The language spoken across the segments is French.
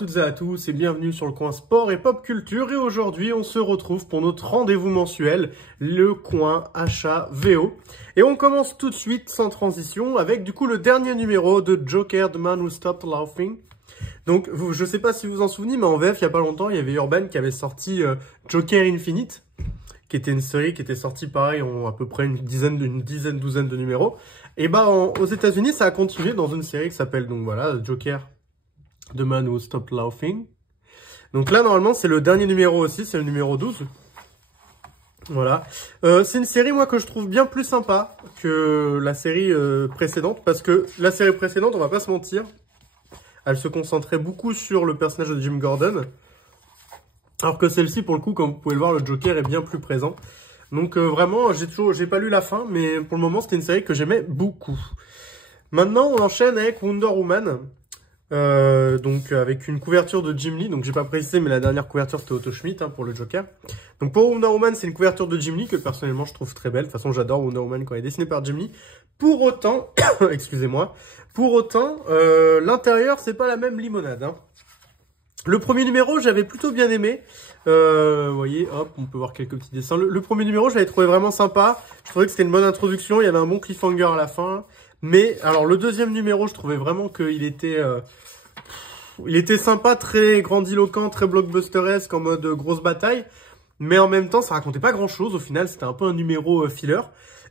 toutes et à tous et bienvenue sur le coin sport et pop culture. Et aujourd'hui, on se retrouve pour notre rendez-vous mensuel, le coin achat VO. Et on commence tout de suite sans transition avec du coup le dernier numéro de Joker, The Man Who Stopped Laughing. Donc, je sais pas si vous vous en souvenez, mais en VF, il y a pas longtemps, il y avait Urban qui avait sorti Joker Infinite, qui était une série qui était sortie pareil en à peu près une douzaine de numéros. Et bah, aux États-Unis, ça a continué dans une série qui s'appelle donc voilà, Joker, The Man Who Stopped Laughing. Donc là, normalement, c'est le dernier numéro aussi, c'est le numéro 12. Voilà. C'est une série, moi, que je trouve bien plus sympa que la série précédente, parce que la série précédente, on va pas se mentir, elle se concentrait beaucoup sur le personnage de Jim Gordon, alors que celle-ci, pour le coup, comme vous pouvez le voir, le Joker est bien plus présent. Donc vraiment, j'ai pas lu la fin, mais pour le moment, c'était une série que j'aimais beaucoup. Maintenant, on enchaîne avec Wonder Woman. Donc avec une couverture de Jim Lee, donc j'ai pas précisé mais la dernière couverture c'était Otto Schmidt pour le Joker. Donc pour Wonder Woman c'est une couverture de Jim Lee que personnellement je trouve très belle, de toute façon j'adore Wonder Woman quand elle est dessinée par Jim Lee. Pour autant, excusez-moi, l'intérieur c'est pas la même limonade. Le premier numéro j'avais plutôt bien aimé, vous voyez hop on peut voir quelques petits dessins. Le premier numéro je l'avais trouvé vraiment sympa, je trouvais que c'était une bonne introduction, il y avait un bon cliffhanger à la fin. Mais alors le deuxième numéro, je trouvais vraiment qu'il était, il était sympa, très grandiloquent, très blockbusteresque en mode grosse bataille. Mais en même temps, ça racontait pas grand chose. Au final, c'était un peu un numéro filler.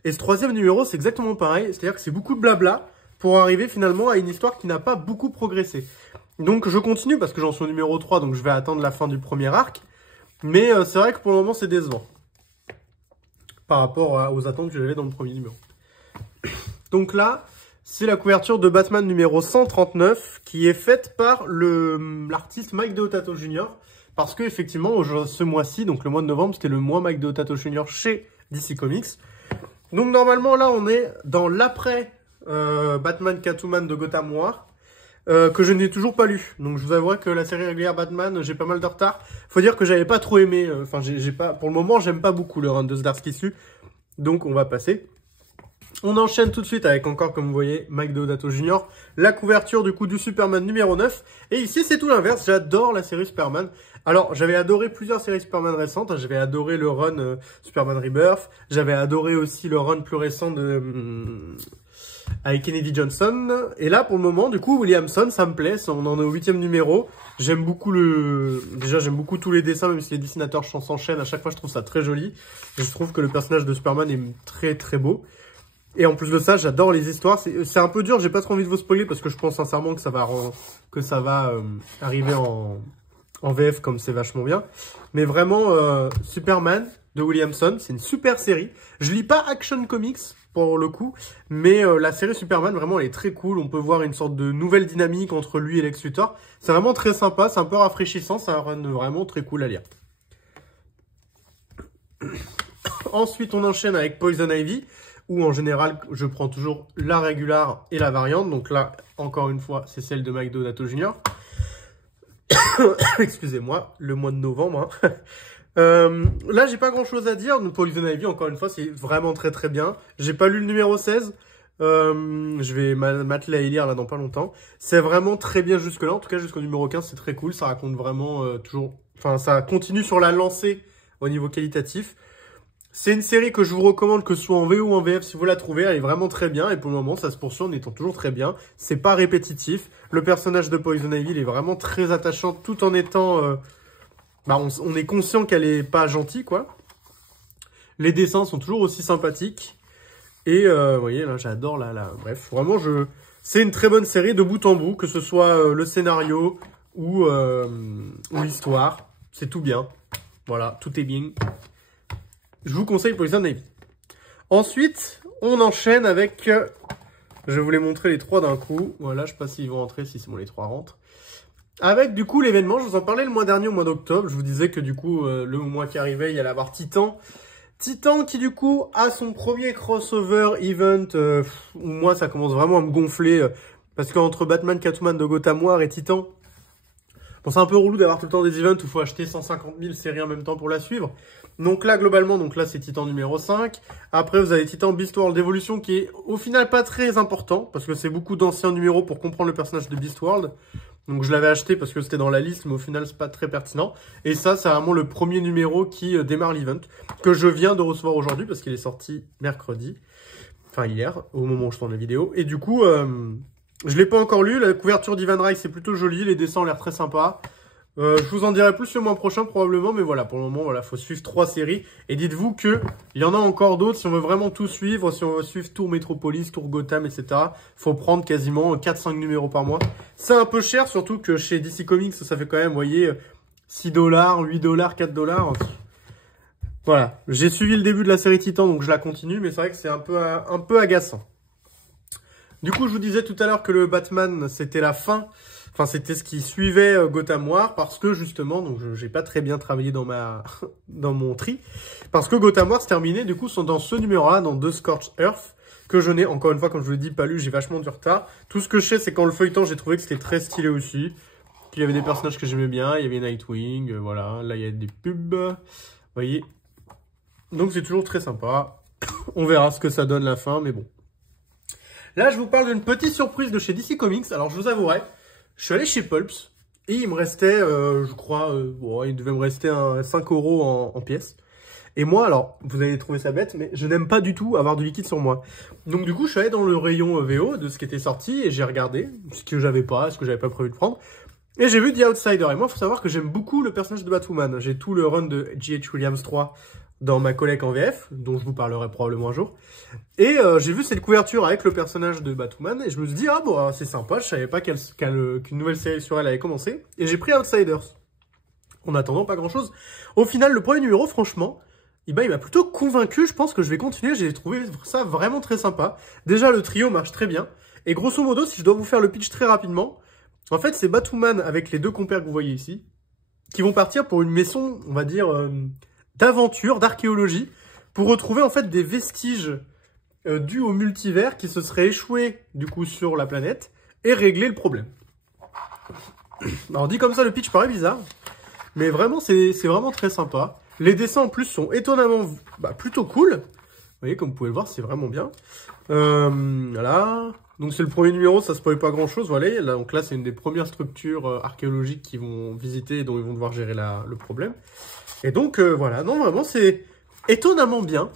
Et ce troisième numéro, c'est exactement pareil. C'est-à-dire que c'est beaucoup de blabla pour arriver finalement à une histoire qui n'a pas beaucoup progressé. Donc je continue parce que j'en suis au numéro 3, donc je vais attendre la fin du premier arc. Mais c'est vrai que pour le moment, c'est décevant par rapport aux attentes que j'avais dans le premier numéro. Donc là, c'est la couverture de Batman numéro 139 qui est faite par l'artiste Mike Deodato Jr. Parce que effectivement, ce mois-ci, donc le mois de novembre, c'était le mois Mike Deodato Jr. chez DC Comics. Donc normalement, là, on est dans l'après Batman Catwoman de Gotham Noir, que je n'ai toujours pas lu. Donc je vous avouerai que la série régulière Batman, j'ai pas mal de retard. Faut dire que j'avais pas trop aimé. Enfin, pour le moment, j'aime pas beaucoup le run de Zdarsky dessus. Donc on va passer. On enchaîne tout de suite avec encore, comme vous voyez, Mike Deodato Jr. La couverture du coup du Superman numéro 9. Et ici, c'est tout l'inverse. J'adore la série Superman. Alors, j'avais adoré plusieurs séries Superman récentes. J'avais adoré le run Superman Rebirth. J'avais adoré aussi le run plus récent avec Kennedy Johnson. Et là, pour le moment, du coup, Williamson, ça me plaît. On en est au 8e numéro. J'aime beaucoup Déjà, j'aime beaucoup tous les dessins, même si les dessinateurs s'enchaînent. À chaque fois, je trouve ça très joli. Et je trouve que le personnage de Superman est très, très beau. Et en plus de ça, j'adore les histoires. C'est un peu dur, j'ai pas trop envie de vous spoiler parce que je pense sincèrement que ça va arriver en VF comme c'est vachement bien. Mais vraiment, Superman de Williamson, c'est une super série. Je lis pas Action Comics pour le coup, mais la série Superman, vraiment, elle est très cool. On peut voir une sorte de nouvelle dynamique entre lui et Lex Luthor. C'est vraiment très sympa, c'est un peu rafraîchissant, c'est un run vraiment très cool à lire. Ensuite, on enchaîne avec Poison Ivy, où en général, je prends toujours la régulière et la variante. Donc là, encore une fois, c'est celle de Mike Deodato Jr. Excusez-moi, le mois de novembre. Là, j'ai pas grand-chose à dire. Donc, Poison Ivy, encore une fois, c'est vraiment très très bien. J'ai pas lu le numéro 16. Je vais m'atteler à y lire là dans pas longtemps. C'est vraiment très bien jusque-là. En tout cas, jusqu'au numéro 15, c'est très cool. Ça raconte vraiment toujours... Enfin, ça continue sur la lancée au niveau qualitatif. C'est une série que je vous recommande que ce soit en VO ou en VF si vous la trouvez, elle est vraiment très bien et pour le moment ça se poursuit en étant toujours très bien. C'est pas répétitif, le personnage de Poison Ivy il est vraiment très attachant tout en étant... on est conscient qu'elle est pas gentille quoi. Les dessins sont toujours aussi sympathiques et vous voyez là j'adore bref vraiment c'est une très bonne série de bout en bout, que ce soit le scénario ou l'histoire, c'est tout bien. Voilà, tout est bien. Je vous conseille Poison Ivy. Ensuite, on enchaîne avec... je vais vous les montrer les trois d'un coup. Voilà, je sais pas s'ils vont rentrer, si c'est bon, les trois rentrent. Avec du coup l'événement, je vous en parlais le mois dernier, au mois d'octobre. Je vous disais que du coup, le mois qui arrivait, il y allait avoir Titan. Titan qui du coup a son premier crossover event. Où moi, ça commence vraiment à me gonfler. Parce qu'entre Batman, Catwoman de Gotham Noir et Titan... Bon, c'est un peu relou d'avoir tout le temps des events où il faut acheter 150 000 séries en même temps pour la suivre. Donc là, globalement, c'est Titan numéro 5. Après, vous avez Titan Beast World Evolution qui est au final pas très important parce que c'est beaucoup d'anciens numéros pour comprendre le personnage de Beast World. Donc je l'avais acheté parce que c'était dans la liste, mais au final c'est pas très pertinent. Et ça, c'est vraiment le premier numéro qui démarre l'event, que je viens de recevoir aujourd'hui parce qu'il est sorti mercredi. Enfin hier, au moment où je tourne la vidéo. Et du coup, je l'ai pas encore lu. La couverture d'Ivan Reis c'est plutôt joli, les dessins ont l'air très sympas. Je vous en dirai plus le mois prochain probablement, mais voilà, pour le moment, voilà, faut suivre 3 séries. Et dites-vous que il y en a encore d'autres, si on veut vraiment tout suivre, si on veut suivre Tour Metropolis, Tour Gotham, etc., faut prendre quasiment 4-5 numéros par mois. C'est un peu cher, surtout que chez DC Comics, ça fait quand même, vous voyez, 6 $, 8 $, 4 $. Voilà, j'ai suivi le début de la série Titan, donc je la continue, mais c'est vrai que c'est un peu agaçant. Du coup, je vous disais tout à l'heure que le Batman, c'était la fin. Enfin, c'était ce qui suivait Gotham War parce que justement, donc j'ai pas très bien travaillé dans dans mon tri, parce que Gotham War se terminait du coup sont dans ce numéro-là, dans The Scorched Earth, que je n'ai encore une fois, comme je vous le dis, pas lu, j'ai vachement du retard. Tout ce que je sais, c'est qu'en le feuilletant, j'ai trouvé que c'était très stylé aussi, qu'il y avait des personnages que j'aimais bien, il y avait Nightwing, voilà, là il y a des pubs, vous voyez. Donc c'est toujours très sympa. On verra ce que ça donne la fin, mais bon. Là, je vous parle d'une petite surprise de chez DC Comics. Alors, je vous avouerai, je suis allé chez Pulps et il me restait, je crois, bon, il devait me rester 5 € en pièces. Et moi, alors, vous allez trouver ça bête, mais je n'aime pas du tout avoir du liquide sur moi. Donc, du coup, je suis allé dans le rayon VO de ce qui était sorti et j'ai regardé ce que j'avais pas, ce que j'avais pas prévu de prendre. Et j'ai vu The Outsider. Et moi, il faut savoir que j'aime beaucoup le personnage de Batwoman. J'ai tout le run de J.H. Williams 3 dans ma collecte en VF, dont je vous parlerai probablement un jour. Et j'ai vu cette couverture avec le personnage de Batwoman, et je me suis dit, ah bon, c'est sympa, je savais pas qu'une nouvelle série sur elle avait commencé, et j'ai pris Outsiders. En attendant, pas grand-chose. Au final, le premier numéro, franchement, il m'a plutôt convaincu, je pense que je vais continuer, j'ai trouvé ça vraiment très sympa. Déjà, le trio marche très bien, et grosso modo, si je dois vous faire le pitch très rapidement, en fait, c'est Batwoman avec les deux compères que vous voyez ici, qui vont partir pour une mission, on va dire, d'aventure, d'archéologie, pour retrouver en fait des vestiges dus au multivers qui se seraient échoués du coup sur la planète et régler le problème. Alors dit comme ça, le pitch paraît bizarre, mais vraiment c'est vraiment très sympa. Les dessins en plus sont étonnamment plutôt cool. Vous voyez, comme vous pouvez le voir, c'est vraiment bien. Voilà. Donc c'est le premier numéro, ça spoil pas grand chose. Voilà. Donc là, c'est une des premières structures archéologiques qu'ils vont visiter et dont ils vont devoir gérer le problème. Et donc voilà, non vraiment c'est étonnamment bien.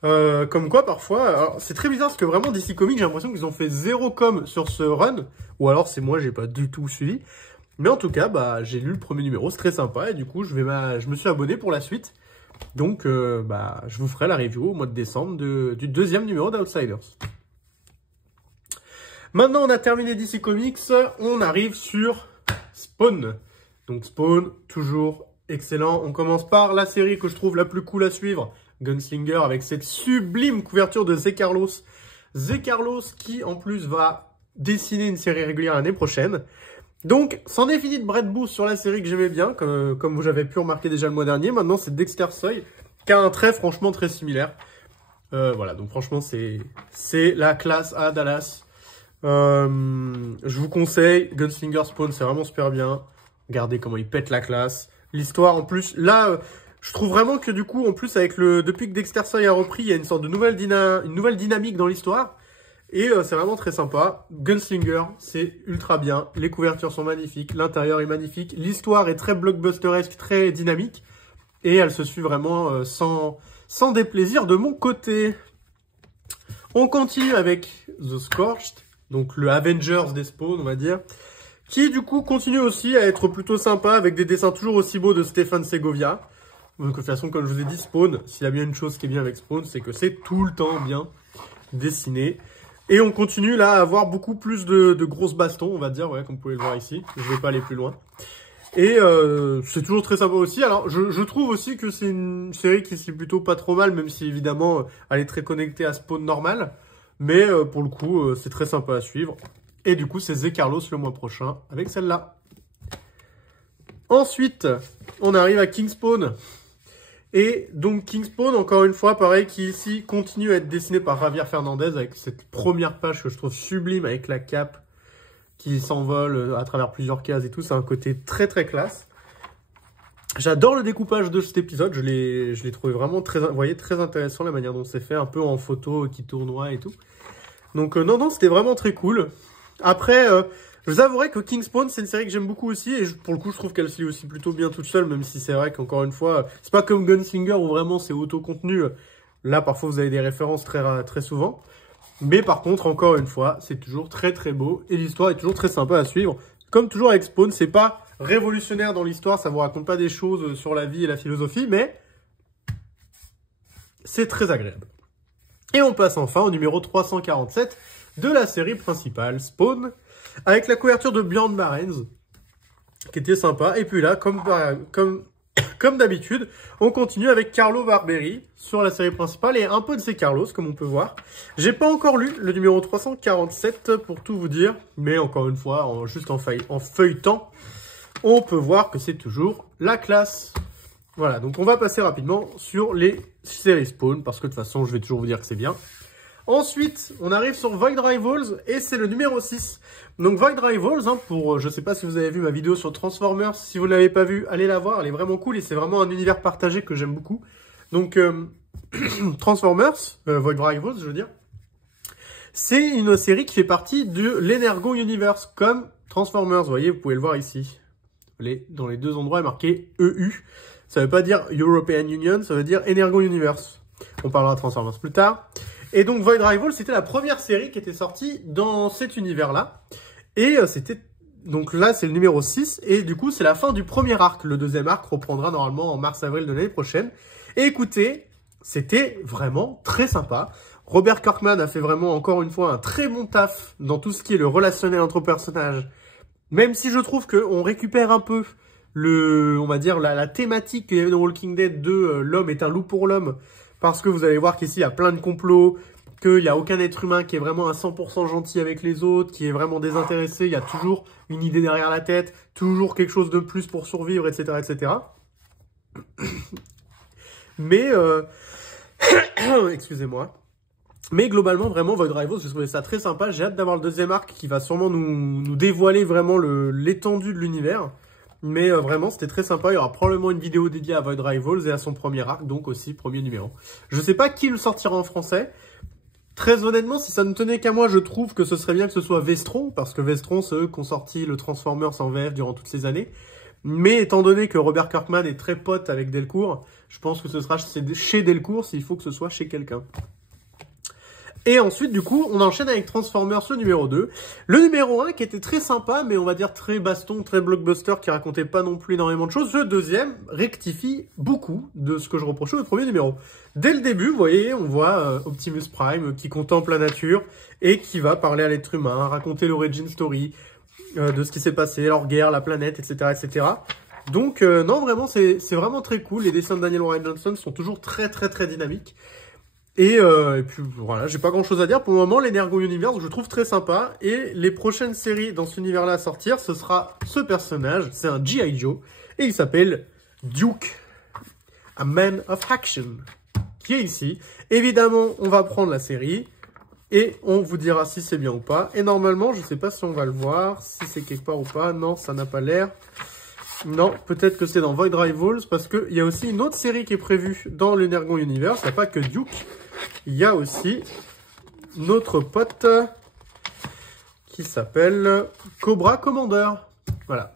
Comme quoi parfois, c'est très bizarre parce que vraiment DC Comics, j'ai l'impression qu'ils ont fait 0 com sur ce run, ou alors c'est moi, j'ai pas du tout suivi. Mais en tout cas, j'ai lu le premier numéro, c'est très sympa et du coup je me suis abonné pour la suite. Donc je vous ferai la review au mois de décembre du deuxième numéro d'Outsiders. Maintenant on a terminé DC Comics, on arrive sur Spawn. Donc Spawn, toujours excellent. On commence par la série que je trouve la plus cool à suivre, Gunslinger, avec cette sublime couverture de Zé Carlos. Zé Carlos qui en plus va dessiner une série régulière l'année prochaine. Donc, c'en est fini de Brett Booth sur la série que j'aimais bien, comme vous avez pu remarquer déjà le mois dernier. Maintenant, c'est Dexter Soy, qui a un trait franchement très similaire. Voilà, donc franchement, c'est la classe à Dallas. Je vous conseille, Gunslinger Spawn, c'est vraiment super bien. Regardez comment il pète la classe. L'histoire, en plus, là, je trouve vraiment que du coup, en plus, depuis que Dexter Soy a repris, il y a une sorte de nouvelle dynamique dans l'histoire. Et c'est vraiment très sympa. Gunslinger, c'est ultra bien. Les couvertures sont magnifiques. L'intérieur est magnifique. L'histoire est très blockbusteresque, très dynamique. Et elle se suit vraiment sans déplaisir de mon côté. On continue avec The Scorched. Donc le Avengers des Spawn, on va dire. Qui du coup continue aussi à être plutôt sympa avec des dessins toujours aussi beaux de Stéphane Segovia. Donc de toute façon, comme je vous ai dit, Spawn, s'il y a bien une chose qui est bien avec Spawn, c'est que c'est tout le temps bien dessiné. Et on continue là à avoir beaucoup plus de grosses bastons, on va dire, ouais, comme vous pouvez le voir ici. Je vais pas aller plus loin. Et c'est toujours très sympa aussi. Alors, je trouve aussi que c'est une série qui se lit plutôt pas trop mal, même si évidemment, elle est très connectée à Spawn normal. Mais pour le coup, c'est très sympa à suivre. Et du coup, c'est Zé Carlos le mois prochain avec celle-là. Ensuite, on arrive à King Spawn. Et donc King Spawn, encore une fois, pareil, qui ici continue à être dessiné par Javier Fernandez avec cette première page que je trouve sublime avec la cape qui s'envole à travers plusieurs cases et tout. C'est un côté très très classe. J'adore le découpage de cet épisode. Je l'ai trouvé vraiment très, vous voyez, très intéressant la manière dont c'est fait, un peu en photo qui tournoie et tout. Donc non, c'était vraiment très cool. Après, Je vous avouerai que King Spawn, c'est une série que j'aime beaucoup aussi, et pour le coup, je trouve qu'elle se lit aussi plutôt bien toute seule, même si c'est vrai qu'encore une fois, c'est pas comme Gunslinger où vraiment c'est auto-contenu. Là, parfois, vous avez des références très souvent. Mais par contre, encore une fois, c'est toujours très beau, et l'histoire est toujours très sympa à suivre. Comme toujours avec Spawn, c'est pas révolutionnaire dans l'histoire, ça vous raconte pas des choses sur la vie et la philosophie, mais c'est très agréable. Et on passe enfin au numéro 347 de la série principale, Spawn, avec la couverture de Bjorn Barends, qui était sympa. Et puis là, comme d'habitude, on continue avec Carlo Barberi sur la série principale et un peu de ces Carlos, comme on peut voir. J'ai pas encore lu le numéro 347 pour tout vous dire, mais encore une fois, juste en feuilletant, on peut voir que c'est toujours la classe. Voilà, donc on va passer rapidement sur les séries Spawn, parce que de toute façon, je vais toujours vous dire que c'est bien. Ensuite, on arrive sur Void Rivals, et c'est le numéro 6. Donc Void Rivals, je sais pas si vous avez vu ma vidéo sur Transformers, si vous ne l'avez pas vue, allez la voir, elle est vraiment cool, et c'est vraiment un univers partagé que j'aime beaucoup. Donc, Transformers, Void Rivals, je veux dire, c'est une série qui fait partie de l'Energo Universe, comme Transformers, vous voyez, vous pouvez le voir ici. Dans les deux endroits, il est marqué EU. Ça veut pas dire European Union, ça veut dire Energo Universe. On parlera de Transformers plus tard. Et donc Void Rivals, c'était la première série qui était sortie dans cet univers-là. Et donc là, c'est le numéro 6. Et du coup, c'est la fin du premier arc. Le deuxième arc reprendra normalement en mars-avril de l'année prochaine. Et écoutez, c'était vraiment très sympa. Robert Kirkman a fait vraiment, encore une fois, un très bon taf dans tout ce qui est le relationnel entre personnages. Même si je trouve qu'on récupère un peu on va dire, la thématique qu'il y avait dans Walking Dead de l'homme est un loup pour l'homme. Parce que vous allez voir qu'ici, il y a plein de complots, qu'il n'y a aucun être humain qui est vraiment à 100% gentil avec les autres, qui est vraiment désintéressé. Il y a toujours une idée derrière la tête, toujours quelque chose de plus pour survivre, etc., etc. Mais, excusez-moi. Mais globalement, vraiment, Void Rivals, j'ai trouvé ça très sympa. J'ai hâte d'avoir le deuxième arc qui va sûrement nous dévoiler vraiment l'étendue de l'univers. Mais vraiment, c'était très sympa. Il y aura probablement une vidéo dédiée à Void Rivals et à son premier arc, donc aussi premier numéro. Je sais pas qui le sortira en français. Très honnêtement, si ça ne tenait qu'à moi, je trouve que ce serait bien que ce soit Vestron, parce que Vestron, c'est eux qui ont sorti le Transformers en VF durant toutes ces années. Mais étant donné que Robert Kirkman est très pote avec Delcourt, je pense que ce sera chez Delcourt s'il faut que ce soit chez quelqu'un. Et ensuite, du coup, on enchaîne avec Transformers, le numéro 2. Le numéro 1 qui était très sympa, mais on va dire très baston, très blockbuster, qui racontait pas non plus énormément de choses. Le deuxième rectifie beaucoup de ce que je reprochais au premier numéro. Dès le début, vous voyez, on voit Optimus Prime qui contemple la nature et qui va parler à l'être humain, raconter l'origin story de ce qui s'est passé, leur guerre, la planète, etc., etc. Donc, non, vraiment, c'est vraiment très cool. Les dessins de Daniel Warren Johnson sont toujours très dynamiques. Et puis voilà, j'ai pas grand chose à dire. Pour le moment, l'Energo Universe, je trouve très sympa. Et les prochaines séries dans cet univers-là à sortir, ce sera ce personnage. C'est un G.I. Joe. Et il s'appelle Duke, a Man of Action, qui est ici. Évidemment, on va prendre la série. Et on vous dira si c'est bien ou pas. Et normalement, je sais pas si on va le voir, si c'est quelque part ou pas. Non, ça n'a pas l'air. Non, peut-être que c'est dans Void Rivals, parce qu'il y a aussi une autre série qui est prévue dans l'Energo Universe. Il n'y a pas que Duke. Il y a aussi notre pote qui s'appelle Cobra Commander. Voilà.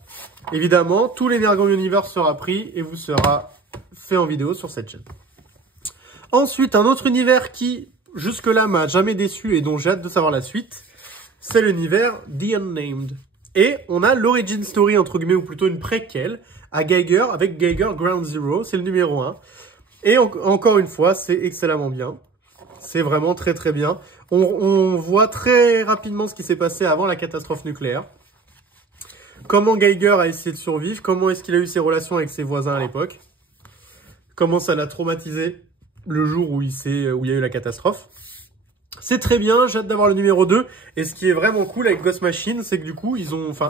Évidemment, tout l'Energo Universe sera pris et vous sera fait en vidéo sur cette chaîne. Ensuite, un autre univers qui, jusque-là, m'a jamais déçu et dont j'ai hâte de savoir la suite, c'est l'univers The Unnamed. Et on a l'origin story, entre guillemets, ou plutôt une préquelle, à Geiger, avec Geiger Ground Zero, c'est le numéro 1. Et encore une fois, c'est excellemment bien. C'est vraiment très bien. On voit très rapidement ce qui s'est passé avant la catastrophe nucléaire. Comment Geiger a essayé de survivre, comment est-ce qu'il a eu ses relations avec ses voisins à l'époque. Comment ça l'a traumatisé le jour où il y a eu la catastrophe. C'est très bien, j'ai hâte d'avoir le numéro 2. Et ce qui est vraiment cool avec Ghost Machine, c'est que du coup,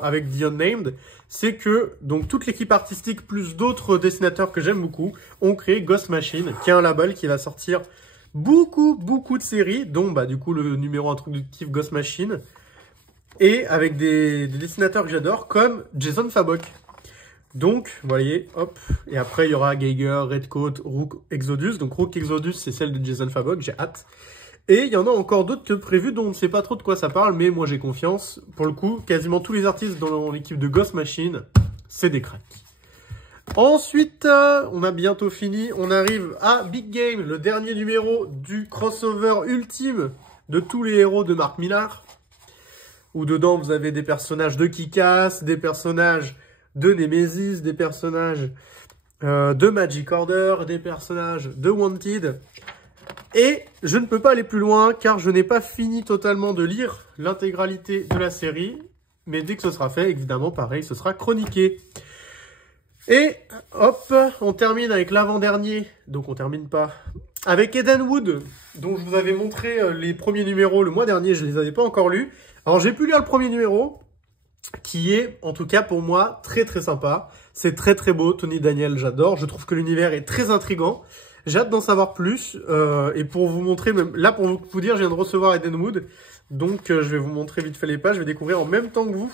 avec The Unnamed, c'est que donc toute l'équipe artistique plus d'autres dessinateurs que j'aime beaucoup ont créé Ghost Machine, qui est un label qui va sortir beaucoup de séries, dont du coup le numéro introductif Ghost Machine, et avec des dessinateurs que j'adore, comme Jason Fabok. Donc, vous voyez, hop, et après il y aura Geiger, Redcoat, Rook, Exodus. Donc Rook, Exodus, c'est celle de Jason Fabok, j'ai hâte. Et il y en a encore d'autres prévus dont on ne sait pas trop de quoi ça parle, mais moi j'ai confiance. Pour le coup, quasiment tous les artistes dans l'équipe de Ghost Machine, c'est des cracks. Ensuite, on a bientôt fini. On arrive à Big Game, le dernier numéro du crossover ultime de tous les héros de Mark Millar. Où dedans, vous avez des personnages de Kick-Ass, des personnages de Nemesis, des personnages de Magic Order, des personnages de Wanted. Et je ne peux pas aller plus loin car je n'ai pas fini totalement de lire l'intégralité de la série. Mais dès que ce sera fait, évidemment, pareil, ce sera chroniqué. Et hop, on termine avec l'avant-dernier. Donc on termine pas. Avec Edenwood, dont je vous avais montré les premiers numéros le mois dernier. Je les avais pas encore lus. Alors j'ai pu lire le premier numéro, qui est, en tout cas pour moi, très très sympa. C'est très très beau, Tony Daniel, j'adore. Je trouve que l'univers est très intriguant. J'ai hâte d'en savoir plus. Et pour vous montrer, même là pour vous dire, je viens de recevoir Edenwood. Donc je vais vous montrer vite fait les pages, je vais découvrir en même temps que vous.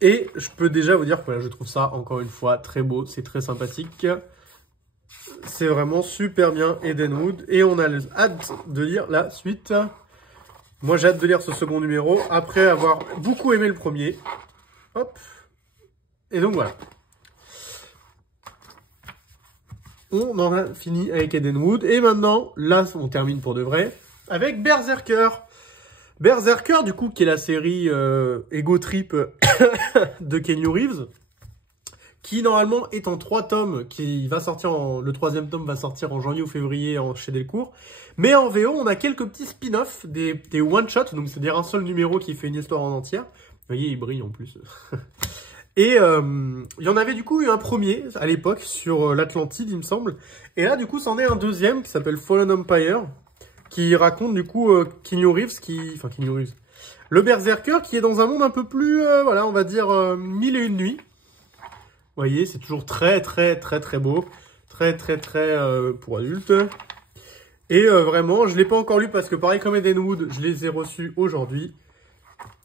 Et je peux déjà vous dire que je trouve ça, encore une fois, très beau, c'est très sympathique. C'est vraiment super bien, Edenwood. Et on a hâte de lire la suite. Moi, j'ai hâte de lire ce second numéro, après avoir beaucoup aimé le premier. Hop. Et donc, voilà. On en a fini avec Edenwood. Et maintenant, là, on termine pour de vrai, avec Berserker. Berserker, du coup, qui est la série Ego Trip de Keanu Reeves, qui normalement est en 3 tomes, qui va sortir le 3e tome va sortir en janvier ou février chez Delcourt. Mais en VO, on a quelques petits spin-offs, des one-shots, donc c'est-à-dire un seul numéro qui fait une histoire en entière. Vous voyez, il brille en plus. Et il y en avait du coup eu un premier à l'époque sur l'Atlantide, il me semble. Et là, du coup, c'en est un deuxième qui s'appelle Fallen Empire, qui raconte du coup Keanu Reeves, Keanu Reeves, le Berserker, qui est dans un monde un peu plus, voilà, on va dire 1001 nuits. Vous voyez, c'est toujours très beau, très pour adultes. Et vraiment, je ne l'ai pas encore lu parce que pareil comme Edenwood, je les ai reçus aujourd'hui.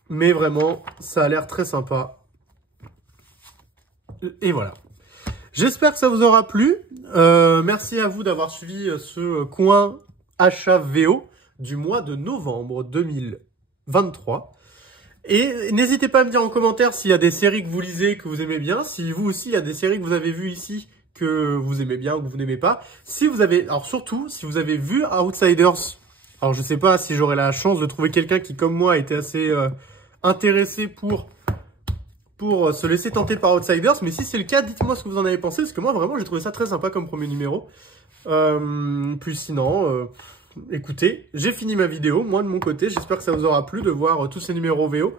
Mais vraiment, ça a l'air très sympa. Et voilà. J'espère que ça vous aura plu. Merci à vous d'avoir suivi ce coin achat VO du mois de novembre 2023. Et n'hésitez pas à me dire en commentaire s'il y a des séries que vous lisez, que vous aimez bien. Si vous aussi, il y a des séries que vous avez vues ici, que vous aimez bien ou que vous n'aimez pas. Si vous avez, alors surtout, si vous avez vu Outsiders. Alors je sais pas si j'aurai la chance de trouver quelqu'un qui, comme moi, était assez intéressé pour se laisser tenter par Outsiders. Mais si c'est le cas, dites-moi ce que vous en avez pensé. Parce que moi, vraiment, j'ai trouvé ça très sympa comme premier numéro. Puis sinon... écoutez, j'ai fini ma vidéo, moi de mon côté, j'espère que ça vous aura plu de voir tous ces numéros VO.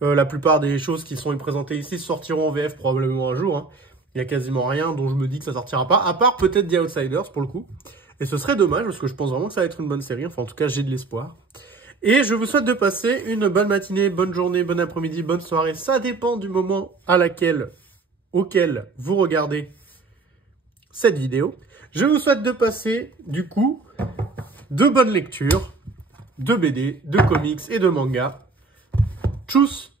La plupart des choses qui sont présentées ici sortiront en VF probablement un jour. Hein. Il n'y a quasiment rien dont je me dis que ça sortira pas, à part peut-être The Outsiders pour le coup. Et ce serait dommage parce que je pense vraiment que ça va être une bonne série, enfin en tout cas j'ai de l'espoir. Et je vous souhaite de passer une bonne matinée, bonne journée, bon après-midi, bonne soirée. Ça dépend du moment auquel vous regardez cette vidéo. Je vous souhaite de passer du coup... de bonnes lectures, de BD, de comics et de manga. Tchuss!